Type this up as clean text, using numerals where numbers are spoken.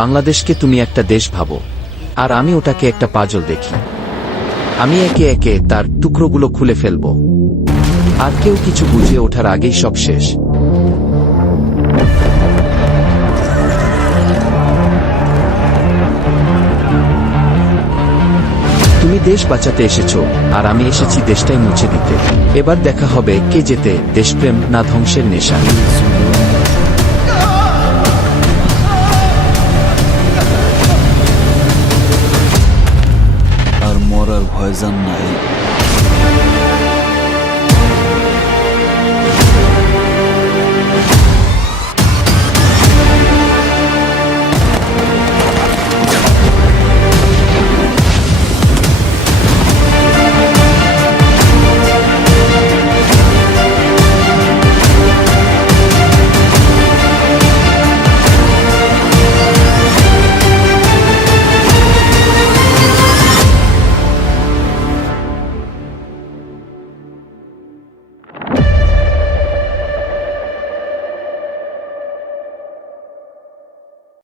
বাংলাদেশকে তুমি একটা দেশ ভাবো, আর আমি ওটাকে একটা পাজল দেখি। আমি একে একে তার টুকরোগুলো খুলে ফেলব, আর কেউ কিছু বুঝে ওঠার আগেই সব শেষ। তুমি দেশ বাঁচাতে এসেছো, আর আমি এসেছি দেশটাই মুছে দিতে। এবার দেখা হবে কে জেতে, দেশপ্রেম না ধ্বংসের নেশা। আর মরার ভয় জান না